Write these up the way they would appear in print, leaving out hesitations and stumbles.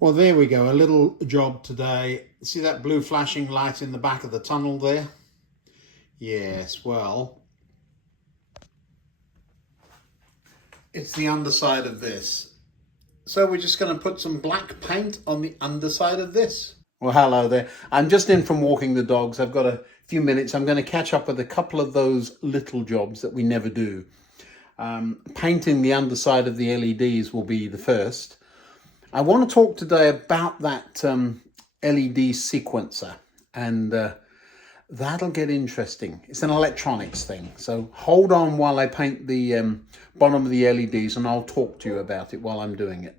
Well, there we go, a little job today. See that blue flashing light in the back of the tunnel there? Yes, well, it's the underside of this. So we're just going to put some black paint on the underside of this. Well, hello there. I'm just in from walking the dogs. I've got a few minutes. I'm going to catch up with a couple of those little jobs that we never do. Painting the underside of the LEDs will be the first. I want to talk today about that LED sequencer, and that'll get interesting. It's an electronics thing, so hold on while I paint the bottom of the LEDs, and I'll talk to you about it while I'm doing it.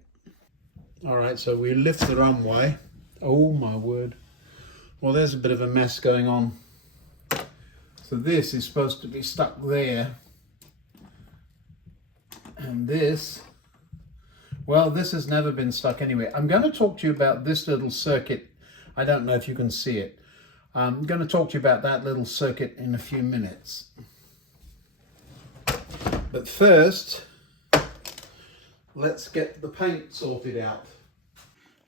All right, so we lift the runway. Oh my word. Well, there's a bit of a mess going on. So this is supposed to be stuck there. And this, well, this has never been stuck anyway. I'm going to talk to you about this little circuit. I don't know if you can see it. I'm going to talk to you about that little circuit in a few minutes. But first, let's get the paint sorted out.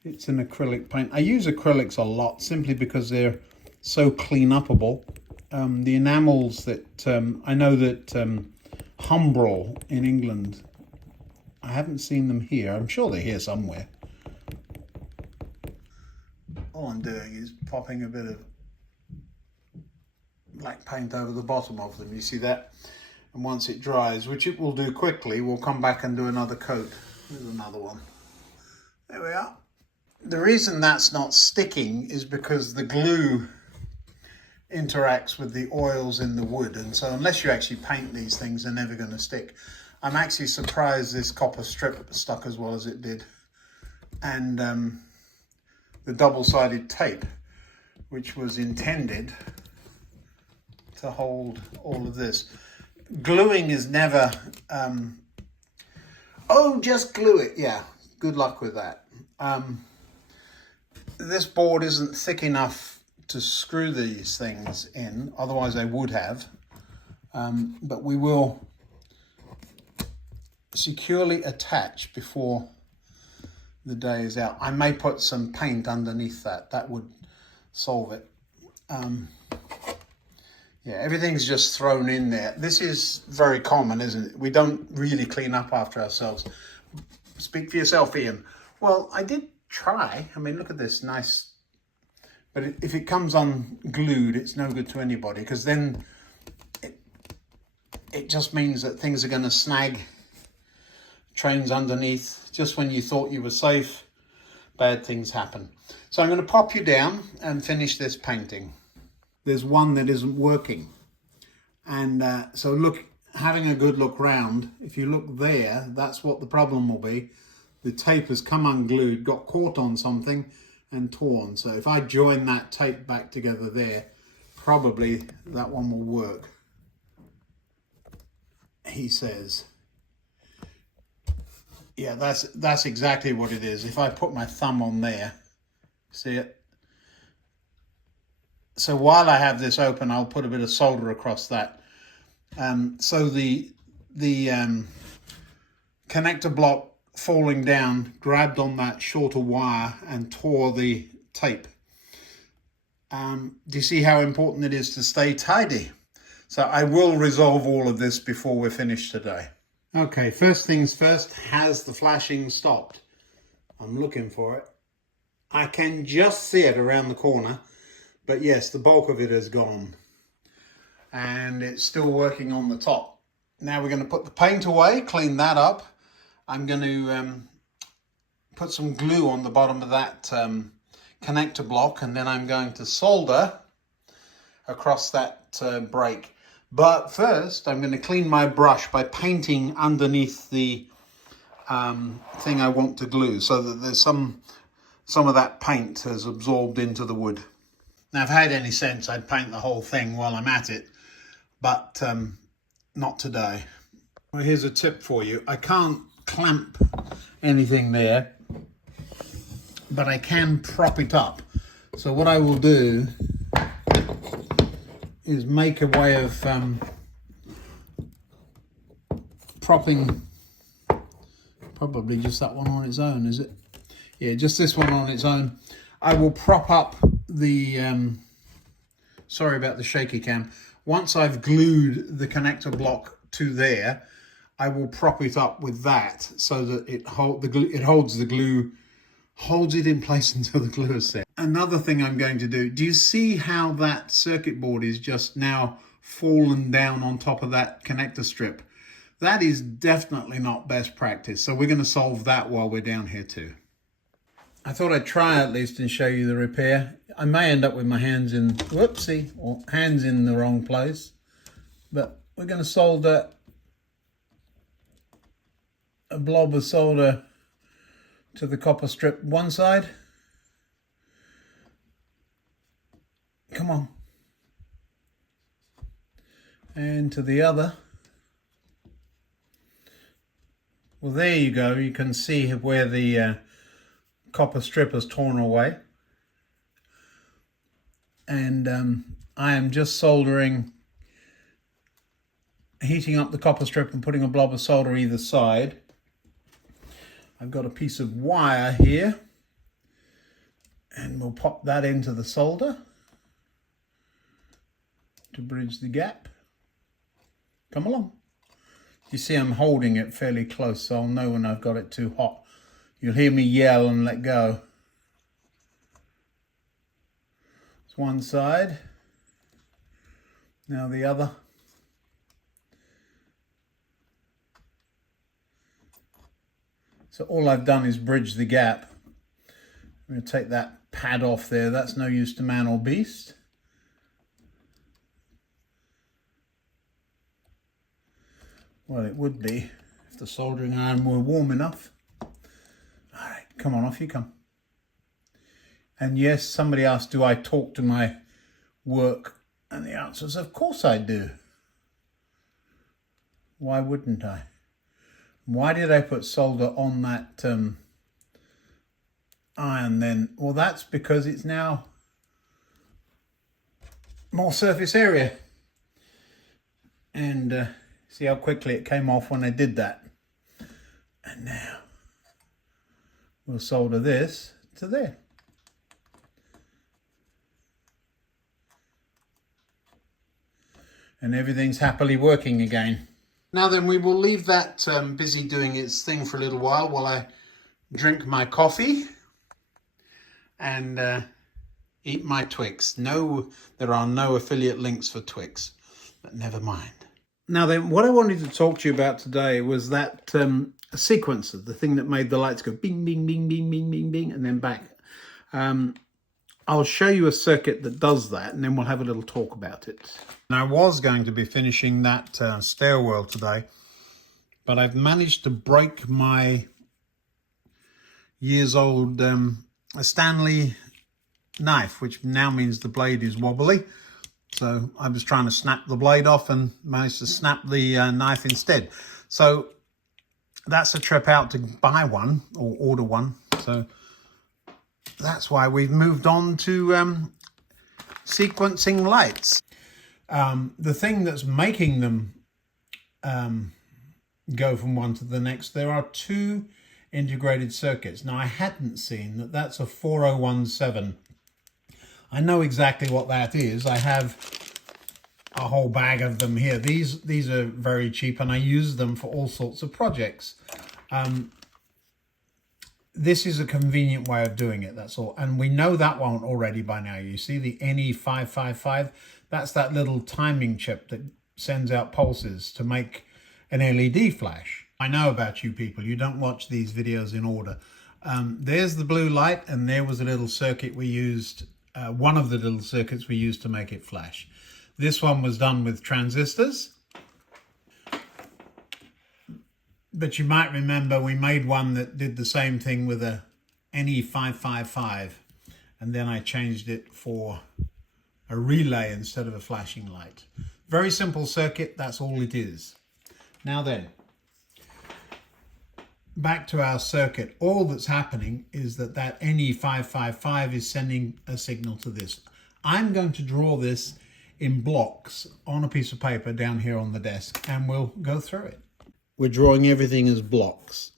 It's an acrylic paint. I use acrylics a lot simply because they're so clean-upable. The enamels that, I know that Humbrol in England, I haven't seen them here. I'm sure they're here somewhere. All I'm doing is popping a bit of black paint over the bottom of them. You see that? And once it dries, which it will do quickly, we'll come back and do another coat. There's another one. There we are. The reason that's not sticking is because the glue interacts with the oils in the wood, and so unless you actually paint these things, they're never going to stick. I'm actually surprised this copper strip stuck as well as it did, and the double-sided tape, which was intended to hold all of this. Gluing is never oh, just glue it. Yeah, good luck with that. This board isn't thick enough to screw these things in, otherwise I would have, but we will securely attach before the day is out. I may put some paint underneath that. That would solve it. Yeah, everything's just thrown in there. This is very common, isn't it? We don't really clean up after ourselves. Speak for yourself, Ian. Well, I did try. I mean, look at this, nice. But if it comes unglued, it's no good to anybody, because then it just means that things are going to snag trains underneath. Just when you thought you were safe, bad things happen. So I'm going to pop you down and finish this painting. There's one that isn't working. And so look, having a good look round, if you look there, that's what the problem will be. The tape has come unglued, got caught on something and torn. So if I join that tape back together there, probably that one will work, he says. Yeah, that's exactly what it is. If I put my thumb on there, see it? So while I have this open, I'll put a bit of solder across that. So the connector block falling down grabbed on that shorter wire and tore the tape. Do you see how important it is to stay tidy? So I will resolve all of this before we're finished today. Okay, first things first, has the flashing stopped? I'm looking for it. I can just see it around the corner, but yes, the bulk of it is gone. And it's still working on the top. Now we're going to put the paint away, clean that up. I'm going to put some glue on the bottom of that connector block, and then I'm going to solder across that break. But first, I'm going to clean my brush by painting underneath the thing I want to glue, so that there's some of that paint has absorbed into the wood. Now, if I had any sense, I'd paint the whole thing while I'm at it, but not today. Well, here's a tip for you. I can't clamp anything there, but I can prop it up. So what I will do is make a way of propping, probably just that one on its own, is it? Yeah, just this one on its own. I will prop up the, sorry about the shaky cam. Once I've glued the connector block to there, I will prop it up with that so that it holds the glue, holds it in place until the glue is set. Another thing I'm going to do you see how that circuit board is just now fallen down on top of that connector strip? That is definitely not best practice. So we're going to solve that while we're down here too. I thought I'd try at least and show you the repair. I may end up with my hands in, whoopsie, or hands in the wrong place. But we're going to solder a blob of solder to the copper strip one side. Come on. And to the other. Well, there you go. You can see where the copper strip is torn away. And I am just soldering, heating up the copper strip and putting a blob of solder either side. I've got a piece of wire here and we'll pop that into the solder to bridge the gap. Come along. You see I'm holding it fairly close, so I'll know when I've got it too hot. You'll hear me yell and let go. It's one side. Now the other. So all I've done is bridge the gap. I'm going to take that pad off there. That's no use to man or beast. Well, it would be if the soldering iron were warm enough. All right, come on, off you come. And yes, somebody asked, do I talk to my work? And the answer is, of course I do. Why wouldn't I? Why did I put solder on that iron then? Well, that's because it's now more surface area. And see how quickly it came off when I did that. And now we'll solder this to there. And everything's happily working again. Now then, we will leave that busy doing its thing for a little while I drink my coffee and eat my Twix. No, there are no affiliate links for Twix, but never mind. Now then, what I wanted to talk to you about today was that sequencer, the thing that made the lights go bing, bing, bing, bing, bing, bing, bing, and then back. I'll show you a circuit that does that, and then we'll have a little talk about it. And I was going to be finishing that stairwell today, but I've managed to break my years-old Stanley knife, which now means the blade is wobbly. So I was trying to snap the blade off and managed to snap the knife instead. So that's a trip out to buy one or order one. So that's why we've moved on to sequencing lights. The thing that's making them go from one to the next, there are two integrated circuits. Now I hadn't seen that that's a 4017. I know exactly what that is. I have a whole bag of them here. These are very cheap and I use them for all sorts of projects. This is a convenient way of doing it, that's all. And we know that one already by now. You see the NE555? That's that little timing chip that sends out pulses to make an LED flash. I know about you people. You don't watch these videos in order. There's the blue light, and there was a little circuit we used, one of the little circuits we used to make it flash. This one was done with transistors. But you might remember we made one that did the same thing with a NE555, and then I changed it for a relay instead of a flashing light. Very simple circuit, that's all it is. Now then, back to our circuit. All that's happening is that NE555 is sending a signal to this. I'm going to draw this in blocks on a piece of paper down here on the desk, and we'll go through it. We're drawing everything as blocks.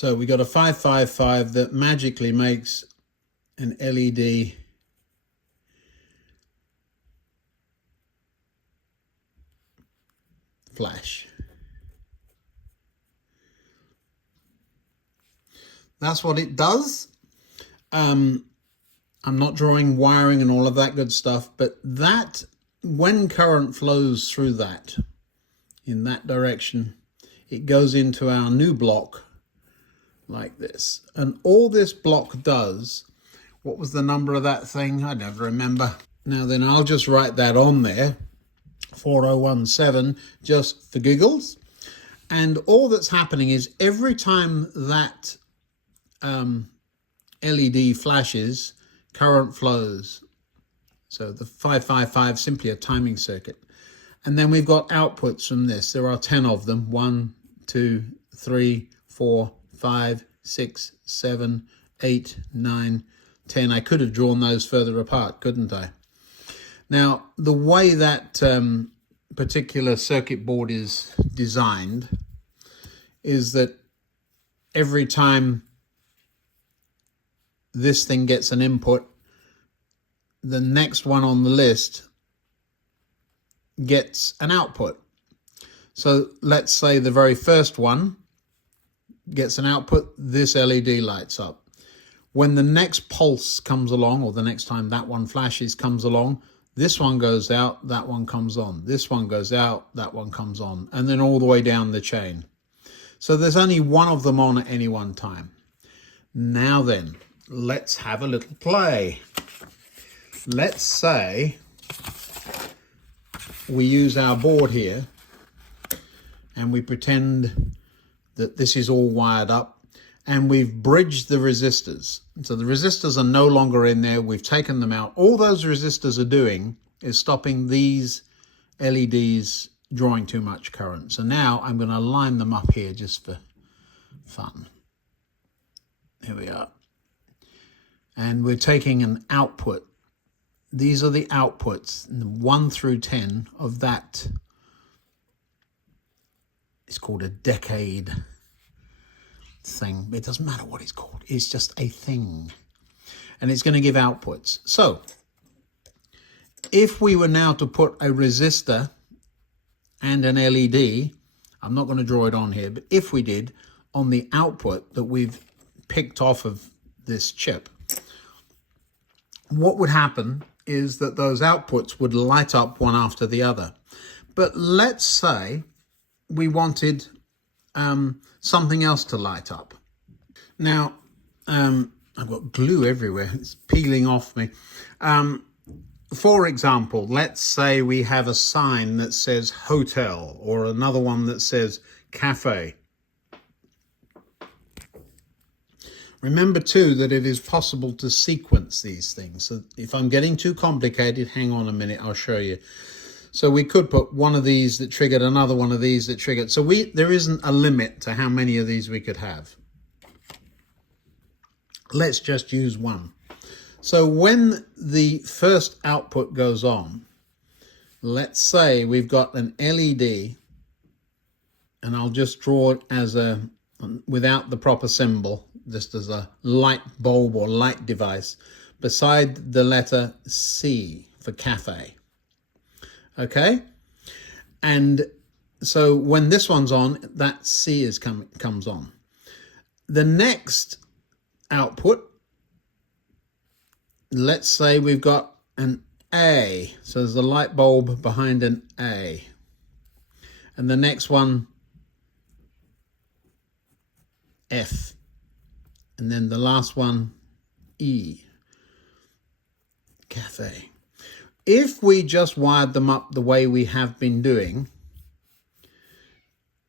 So we got a 555 that magically makes an LED flash. That's what it does. I'm not drawing wiring and all of that good stuff, but that, when current flows through that, in that direction, it goes into our new block like this. And all this block does, what was the number of that thing? I never remember. Now then, I'll just write that on there, 4017, just for giggles. And all that's happening is every time that LED flashes, current flows. So the 555 is simply a timing circuit. And then we've got outputs from this. There are 10 of them. 1, 2, 3, 4, 5, 6, 7, 8, 9, 10. I could have drawn those further apart, couldn't I? Now, the way that particular circuit board is designed is that every time this thing gets an input, the next one on the list gets an output. So let's say the very first one gets an output, this LED lights up. When the next pulse comes along, or the next time that one flashes comes along, this one goes out, that one comes on. This one goes out, that one comes on, and then all the way down the chain. So there's only one of them on at any one time. Now then, let's have a little play. Let's say we use our board here and we pretend that this is all wired up and we've bridged the resistors. So the resistors are no longer in there. We've taken them out. All those resistors are doing is stopping these LEDs drawing too much current. So now I'm going to line them up here just for fun. Here we are. And we're taking an output. These are the outputs, 1 through 10 of that. It's called a decade thing. It doesn't matter what it's called. It's just a thing. And it's going to give outputs. So if we were now to put a resistor and an LED, I'm not going to draw it on here, but if we did, on the output that we've picked off of this chip, what would happen is that those outputs would light up one after the other. But let's say we wanted something else to light up. Now, I've got glue everywhere. It's peeling off me. For example, let's say we have a sign that says hotel or another one that says cafe. Remember too that it is possible to sequence these things. So if I'm getting too complicated, hang on a minute, I'll show you. So we could put one of these that triggered another one of these that triggered. So there isn't a limit to how many of these we could have. Let's just use one. So when the first output goes on, let's say we've got an LED, and I'll just draw it as without the proper symbol, just as a light bulb or light device, beside the letter C for cafe. Okay? And so when this one's on, that C comes on. The next output, let's say we've got an A. So there's a light bulb behind an A. And the next one, F. And then the last one, E. Cafe. If we just wired them up the way we have been doing,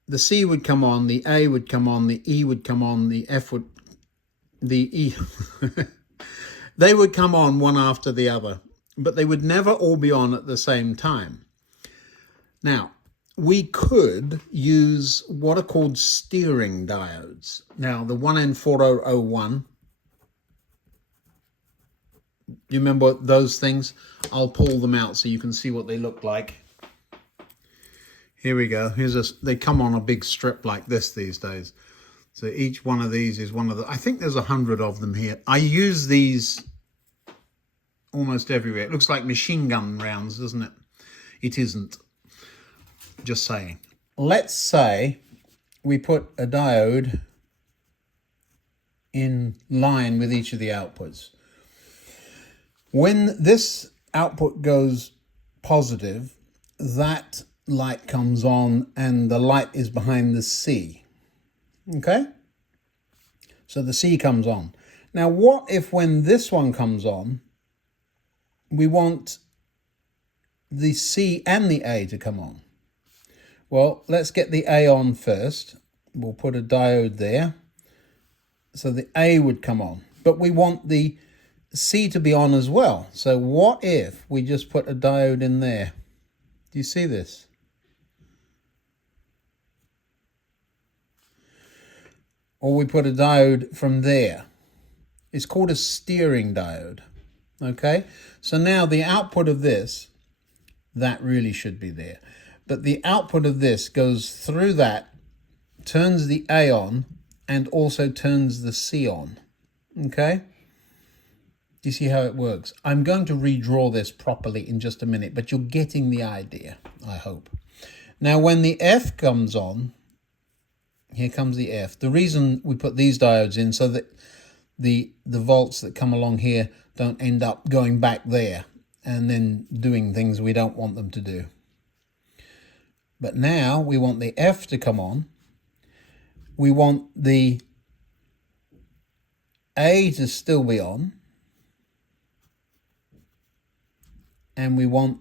the C would come on, the A would come on, the E would come on, the F would, the E, they would come on one after the other, but they would never all be on at the same time. Now, we could use what are called steering diodes. Now, the 1N4001, you remember those things? I'll pull them out so you can see what they look like. Here we go. They come on a big strip like this these days. So each one of these is one of the, I think there's 100 of them here. I use these almost everywhere. It looks like machine gun rounds, doesn't it? It isn't. Just saying. Let's say we put a diode in line with each of the outputs. When this output goes positive, that light comes on and the light is behind the C. Okay? So the C comes on. Now what if when this one comes on, we want the C and the A to come on? Well, let's get the A on first. We'll put a diode there. So the A would come on. But we want the C to be on as well. So what if we just put a diode in there? Do you see this? Or we put a diode from there. It's called a steering diode. Okay? So now the output of this, that really should be there. But the output of this goes through that, turns the A on, and also turns the C on. Okay? Do you see how it works? I'm going to redraw this properly in just a minute, but you're getting the idea, I hope. Now, when the F comes on, here comes the F. The reason we put these diodes in so that the volts that come along here don't end up going back there and then doing things we don't want them to do. But now we want the F to come on. We want the A to still be on. And we want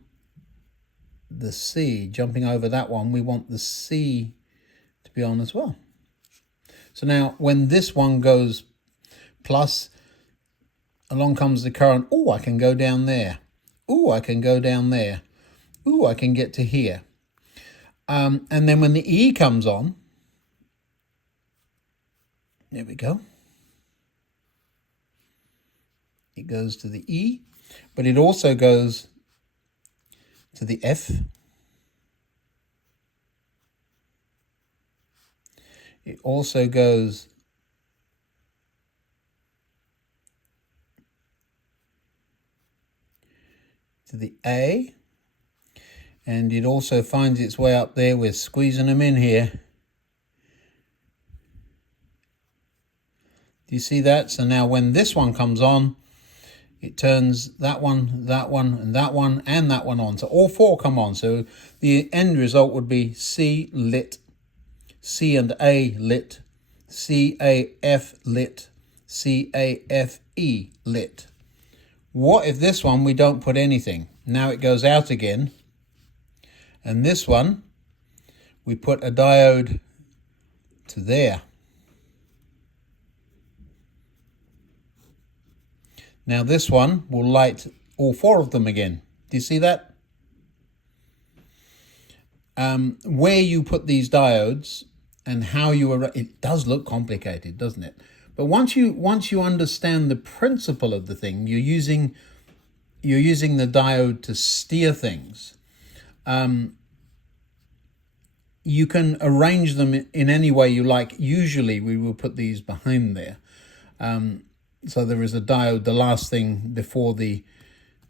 the C, jumping over that one, we want the C to be on as well. So now when this one goes plus, along comes the current. Oh, I can go down there. Oh, I can go down there. Oh, I can get to here. And then when the E comes on, there we go. It goes to the E, but it also goes to the F. It also goes to the A, and it also finds its way up there. We're squeezing them in here. Do you see that? So now when this one comes on, it turns that one, and that one, and that one on. So all four come on. So the end result would be C lit, C and A lit, C, A, F lit, C, A, F, E lit. What if this one we don't put anything? Now it goes out again. And this one, we put a diode to there. Now this one will light all four of them again. Do you see that? Where you put these diodes and how you it does look complicated, doesn't it? But once you understand the principle of the thing, you're using the diode to steer things. You can arrange them in any way you like. Usually we will put these behind there. So there is a diode. The last thing before the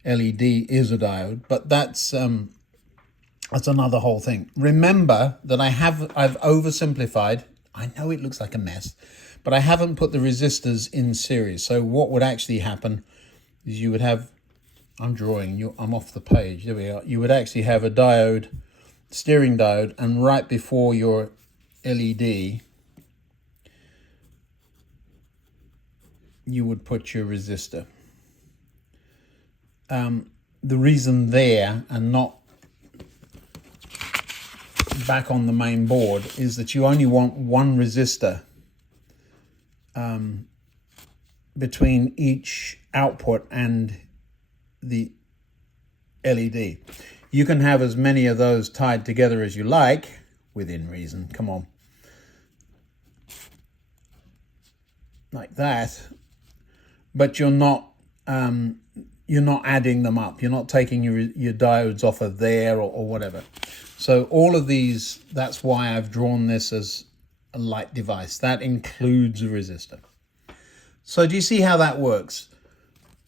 LED is a diode, but that's another whole thing. Remember that I've oversimplified. I know it looks like a mess, but I haven't put the resistors in series. So what would actually happen is you would have, I'm off the page. There we are. You would actually have a diode, steering diode, and right before your LED, you would put your resistor. The reason there and not back on the main board is that you only want one resistor between each output and the LED. You can have as many of those tied together as you like, within reason. Come on. Like that. But you're not adding them up. You're not taking your diodes off of there or whatever. So all of these, that's why I've drawn this as light device. That includes a resistor. So do you see how that works?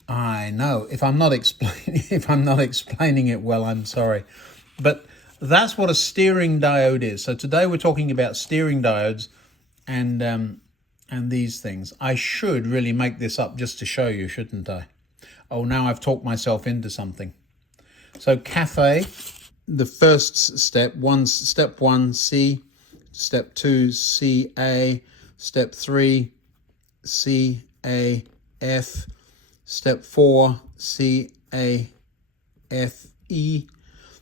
I know if I'm not explaining it well, I'm sorry, but that's what a steering diode is. So today we're talking about steering diodes and these things. I should really make this up just to show you, shouldn't I? Oh, now I've talked myself into something. So cafe, the first step, step 1 C, step 2 C A, step 3 C A F, step 4 C A F E,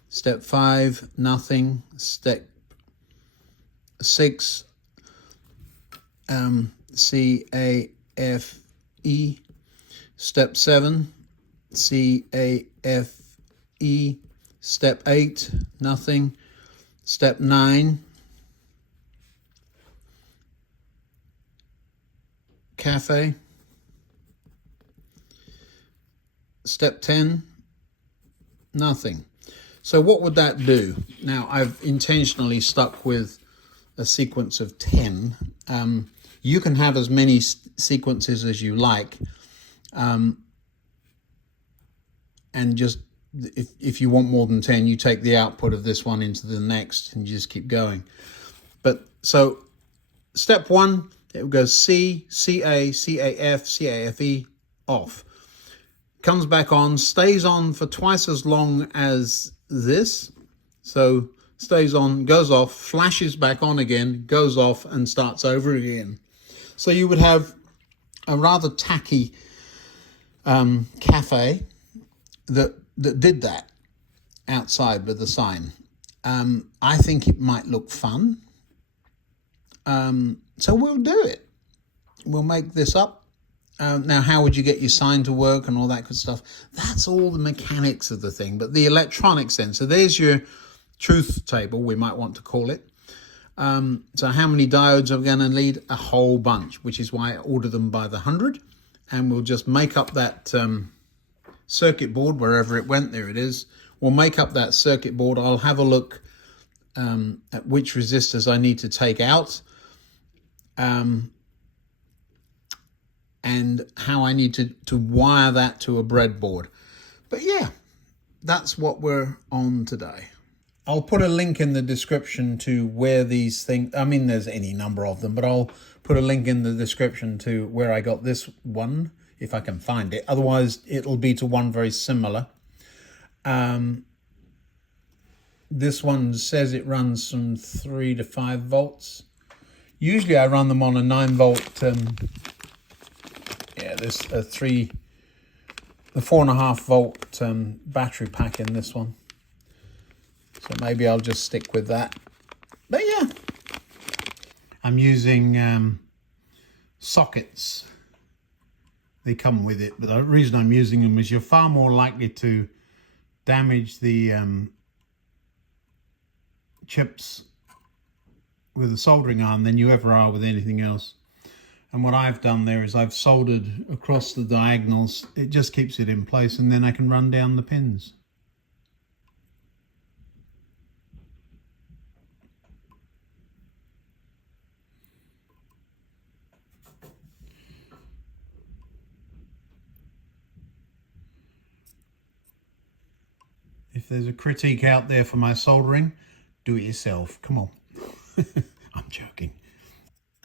step 5 nothing, step 6 C A F E, step 7 C A F E, step 8 nothing, step 9 cafe, step 10 nothing. So what would that do? Now I've intentionally stuck with a sequence of 10. You can have as many sequences as you like, and just if you want more than 10, you take the output of this one into the next and you just keep going. But so step 1, it goes C, CA, CAF, CAFE, off. Comes back on, stays on for twice as long as this. So stays on, goes off, flashes back on again, goes off and starts over again. So you would have a rather tacky cafe that did that outside with the sign. I think it might look fun. So we'll do it. We'll make this up. Now, how would you get your sign to work and all that good stuff? That's all the mechanics of the thing. But the electronic sensor, there's your truth table, we might want to call it. So how many diodes are we going to need? A whole bunch, which is why I order them by the 100. And we'll just make up that circuit board wherever it went. There it is. We'll make up that circuit board. I'll have a look at which resistors I need to take out, and how I need to wire that to a breadboard. But yeah, that's what we're on today. I'll put a link in the description to where these things, I mean, there's any number of them, but I'll put a link in the description to where I got this one, if I can find it. Otherwise, it'll be to one very similar. This one says it runs from 3 to 5 volts. Usually I run them on a 9 volt, there's a 4.5 volt battery pack in this one. So maybe I'll just stick with that. But yeah, I'm using sockets. They come with it, but the reason I'm using them is you're far more likely to damage the chips with a soldering iron than you ever are with anything else. And what I've done there is I've soldered across the diagonals. It just keeps it in place, and then I can run down the pins. If there's a critique out there for my soldering, do it yourself. Come on. I'm joking.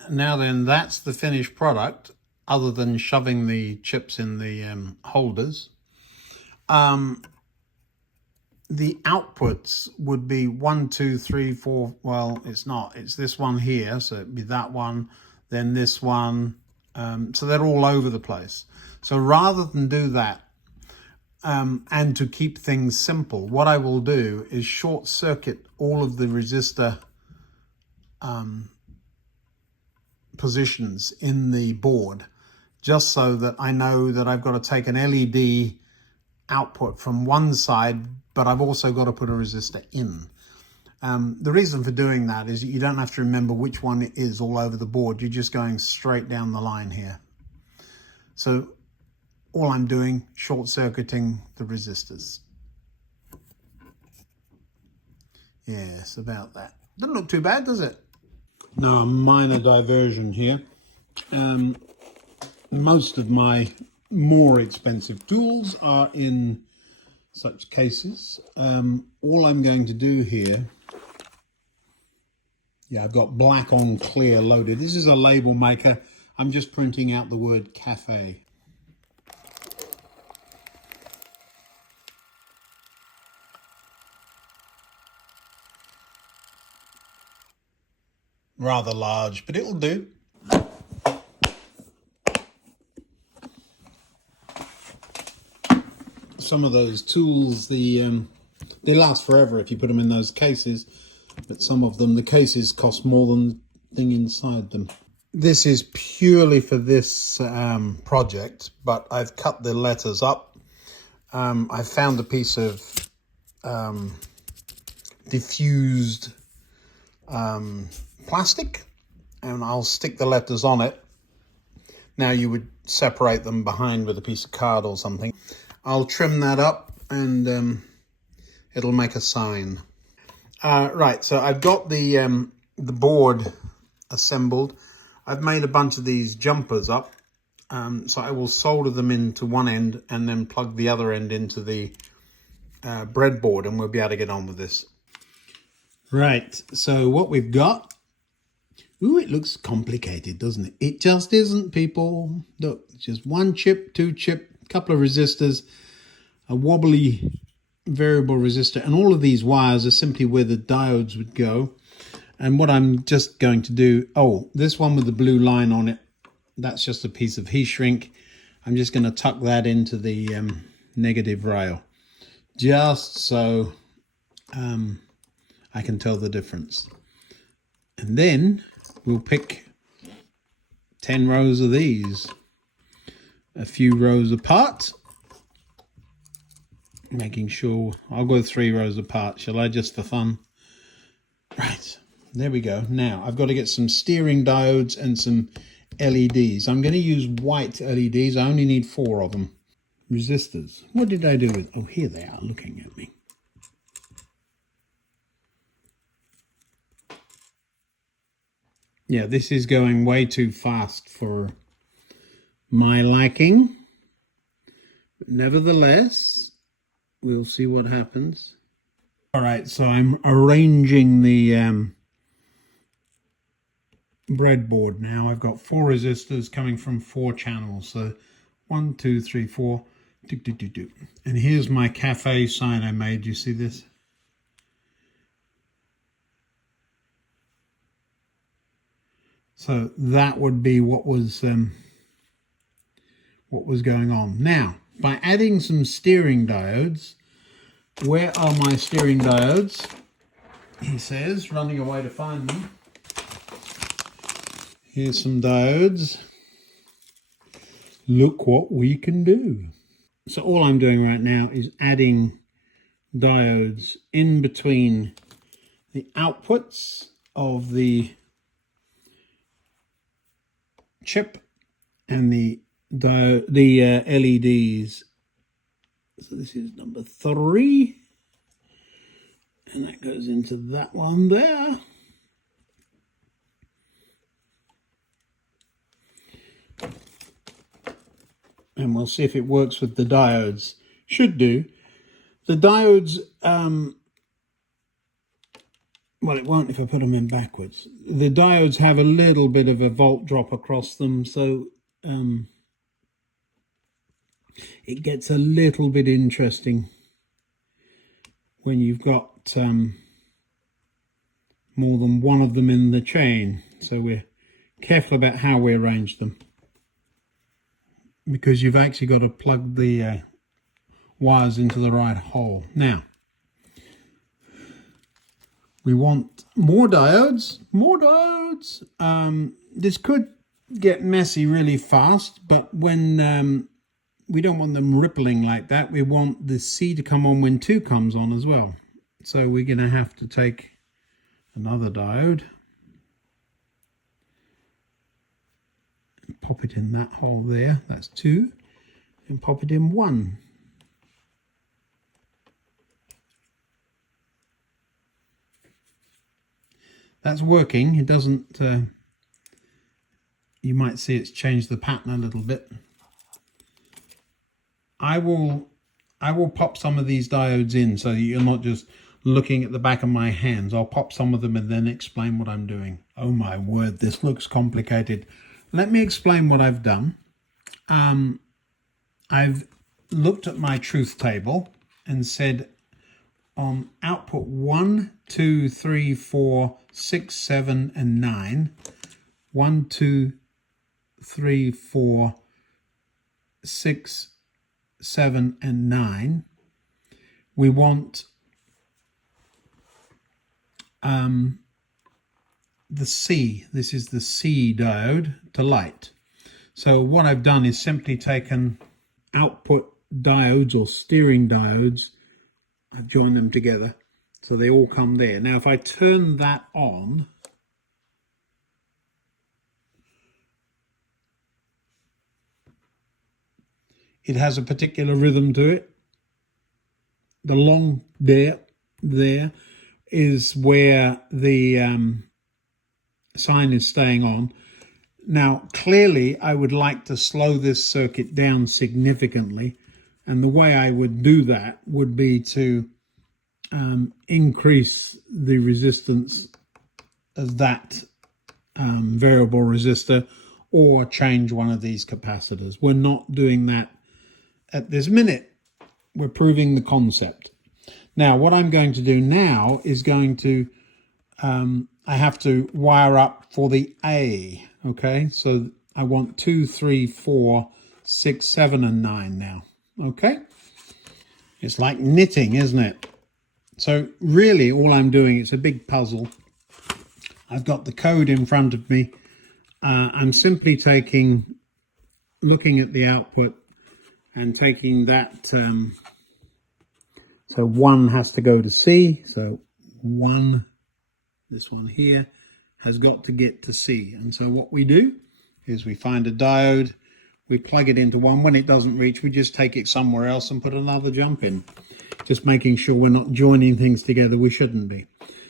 Now then, that's the finished product, other than shoving the chips in the holders. The outputs would be 1, 2, 3, 4. Well, it's not. It's this one here, so it'd be that one, then this one. So they're all over the place. So rather than do that, and to keep things simple, what I will do is short circuit all of the resistor positions in the board, just so that I know that I've got to take an LED output from one side, but I've also got to put a resistor in. The reason for doing that is you don't have to remember which one it is all over the board. You're just going straight down the line here. So all I'm doing, short-circuiting the resistors. Yes, about that. Doesn't look too bad, does it? Now a minor diversion here. Most of my more expensive tools are in such cases. All I'm going to do here, I've got black on clear loaded. This is a label maker. I'm just printing out the word cafe. Rather large, but it'll do. Some of those tools, they last forever if you put them in those cases, but some of them, the cases cost more than the thing inside them. This is purely for this project, but I've cut the letters up. I found a piece of diffused plastic, and I'll stick the letters on it. Now you would separate them behind with a piece of card or something. I'll trim that up and it'll make a sign. Right, so I've got the board assembled. I've made a bunch of these jumpers up. So I will solder them into one end and then plug the other end into the breadboard, and we'll be able to get on with this. Right, so what we've got, ooh, it looks complicated, doesn't it? It just isn't, people. Look, just one chip, two chip, couple of resistors, a wobbly variable resistor, and all of these wires are simply where the diodes would go. And what I'm just going to do, oh, this one with the blue line on it, that's just a piece of heat shrink. I'm just going to tuck that into the negative rail, just so I can tell the difference. And then we'll pick 10 rows of these, a few rows apart, making sure I'll go 3 rows apart. Shall I, just for fun? Right, there we go. Now I've got to get some steering diodes and some LEDs. I'm going to use white LEDs. I only need 4 of them. Resistors. What did I do with? Oh, here they are looking at me. Yeah, this is going way too fast for my liking. But nevertheless, we'll see what happens. All right, so I'm arranging the breadboard now. I've got 4 resistors coming from 4 channels. So 1, 2, 3, 4. And here's my cafe sign I made. You see this? So that would be what was going on. Now, by adding some steering diodes, where are my steering diodes? He says, running away to find them. Here's some diodes. Look what we can do. So all I'm doing right now is adding diodes in between the outputs of the chip and the LEDs. So this is number 3, and that goes into that one there. And we'll see if it works with the diodes. Should do. The diodes, well, it won't if I put them in backwards. The diodes have a little bit of a volt drop across them, so it gets a little bit interesting when you've got more than one of them in the chain. So we're careful about how we arrange them, because you've actually got to plug the wires into the right hole. Now, we want more diodes, more diodes. This could get messy really fast, but when we don't want them rippling like that, we want the C to come on when 2 comes on as well. So we're going to have to take another diode, pop it in that hole there, that's 2, and pop it in 1. that's working. It doesn't, you might see it's changed the pattern a little bit. I will pop some of these diodes in so that you're not just looking at the back of my hands. I'll pop some of them and then explain what I'm doing. Oh my word, this looks complicated. Let me explain what I've done. I've looked at my truth table and said on output 1, 2, 3, 4, 6, 7, and 9, 1, 2, 3, 4, 6, 7, and 9, we want the C. This is the C diode to light. So what I've done is simply taken output diodes or steering diodes. I've joined them together so they all come there. Now if I turn that on, it has a particular rhythm to it. The long there is where the sign is staying on. Now, clearly, I would like to slow this circuit down significantly, and the way I would do that would be to increase the resistance of that variable resistor, or change one of these capacitors. We're not doing that at this minute. We're proving the concept. Now, what I'm going to do now is going to, I have to wire up for the A, okay? So I want 2, 3, 4, 6, 7, and 9 now, okay? It's like knitting, isn't it? So really all I'm doing, it's a big puzzle. I've got the code in front of me. I'm simply looking at the output and taking that, so 1 has to go to C, so 1, this one here, has got to get to C. And so what we do is we find a diode, we plug it into one. When it doesn't reach, we just take it somewhere else and put another jump in. Just making sure we're not joining things together we shouldn't be.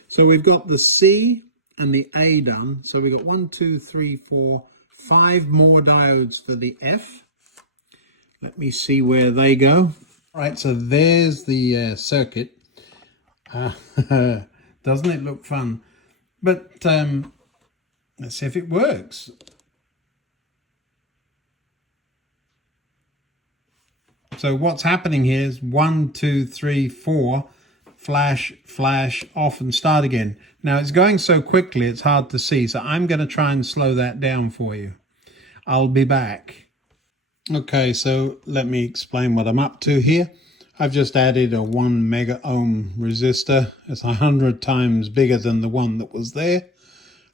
So we've got the C and the A done. So we've got 1, 2, 3, 4, 5 more diodes for the F. Let me see where they go. All right, so there's the circuit. Doesn't it look fun? But let's see if it works. So what's happening here is 1, 2, 3, 4, flash, flash, off and start again. Now it's going so quickly it's hard to see, so I'm going to try and slow that down for you. I'll be back. Okay, so let me explain what I'm up to here. I've just added a 1 mega ohm resistor. It's 100 times bigger than the one that was there.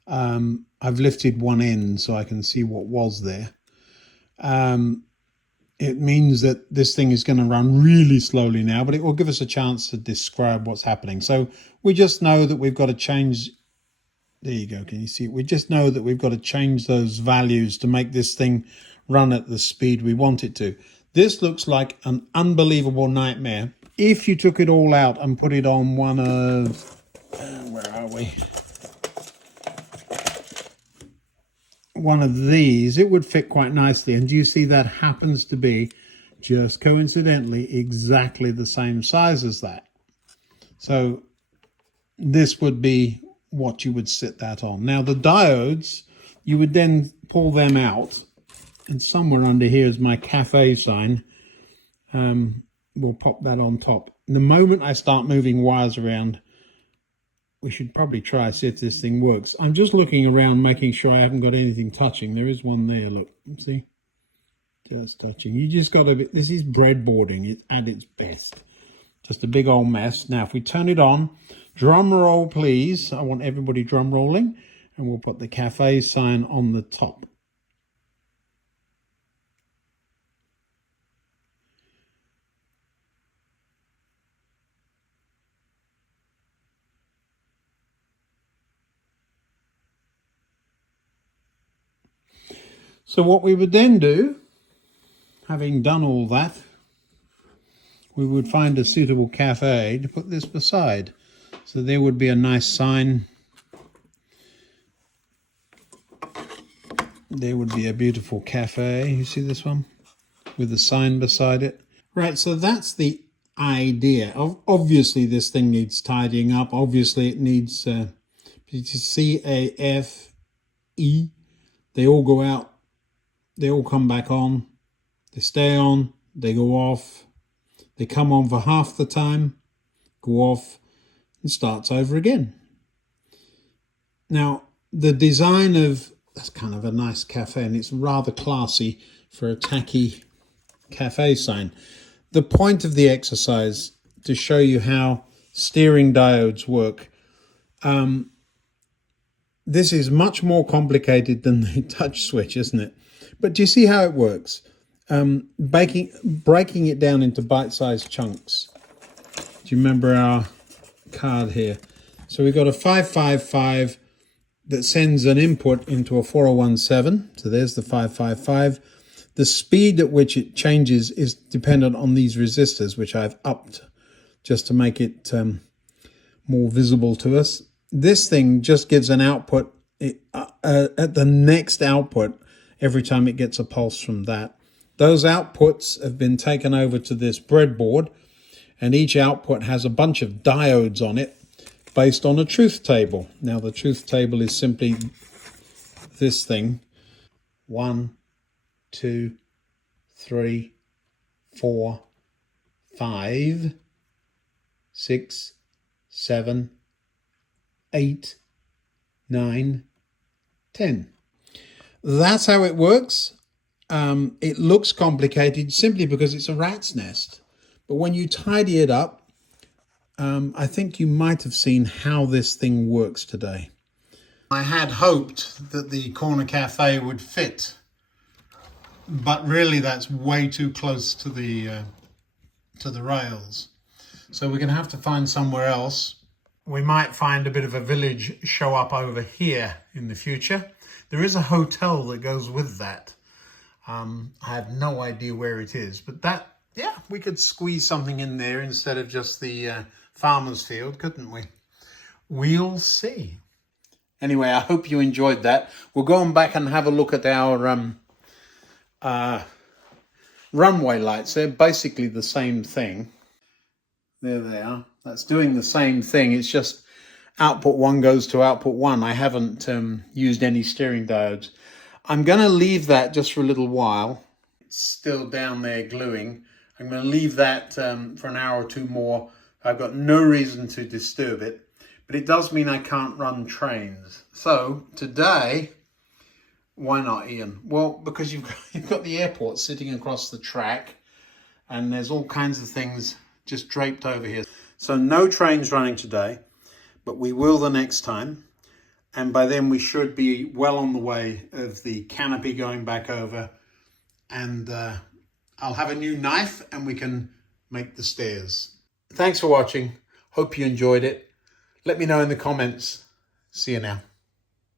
I've lifted one end so I can see what was there. It means that this thing is going to run really slowly now, but it will give us a chance to describe what's happening. So we just know that we've got to change. There you go. Can you see it? We just know that we've got to change those values to make this thing run at the speed we want it to. This looks like an unbelievable nightmare. If you took it all out and put it on one of, where are we? One of these, it would fit quite nicely. And you see that happens to be just coincidentally exactly the same size as that. So this would be what you would sit that on. Now the diodes, you would then pull them out. And somewhere under here is my cafe sign. We'll pop that on top. The moment I start moving wires around, we should probably try see if this thing works. I'm just looking around, making sure I haven't got anything touching. There is one there, look. See? Just touching. You just got to, this is breadboarding. It's at its best. Just a big old mess. Now, if we turn it on, drum roll, please. I want everybody drum rolling. And we'll put the cafe sign on the top. So what we would then do, having done all that, we would find a suitable cafe to put this beside. So there would be a nice sign there would be a beautiful cafe. You see this one? With a sign beside it. Right, so that's the idea. Obviously, this thing needs tidying up. Obviously, it needs C, A, F, E. They all go out. They all come back on. They stay on. They go off. They come on for half the time, go off, and starts over again. Now, the design of, that's kind of a nice cafe, and it's rather classy for a tacky cafe sign. The point of the exercise to show you how steering diodes work. This is much more complicated than the touch switch, isn't it? But do you see how it works? Breaking it down into bite-sized chunks. Do you remember our card here? So we've got a 555 that sends an input into a 4017. So there's the 555. The speed at which it changes is dependent on these resistors, which I've upped just to make it more visible to us. This thing just gives an output at the next output every time it gets a pulse from that. Those outputs have been taken over to this breadboard, and each output has a bunch of diodes on it based on a truth table. Now, the truth table is simply this thing. 1, 2, 3, 4, 5, 6, 7, 8, 9, 10. That's how it works. It looks complicated simply because it's a rat's nest. But when you tidy it up, I think you might have seen how this thing works today. I had hoped that the corner cafe would fit, but really that's way too close to the rails. So we're going to have to find somewhere else. We might find a bit of a village show up over here in the future. There is a hotel that goes with that. I have no idea where it is, but that, yeah, we could squeeze something in there instead of just the farmer's field, couldn't we? We'll see. Anyway, I hope you enjoyed that. We'll go on back and have a look at our runway lights. They're basically the same thing. There they are. That's doing the same thing. It's just output 1 goes to output 1. I haven't used any steering diodes. I'm going to leave that just for a little while. It's still down there gluing. I'm going to leave that for an hour or two more. I've got no reason to disturb it, but it does mean I can't run trains. So today, why not, Ian? Well, because you've got the airport sitting across the track, and there's all kinds of things just draped over here. So no trains running today, but we will the next time. And by then we should be well on the way of the canopy going back over. And I'll have a new knife and we can make the stairs. Thanks for watching. Hope you enjoyed it. Let me know in the comments. See you now.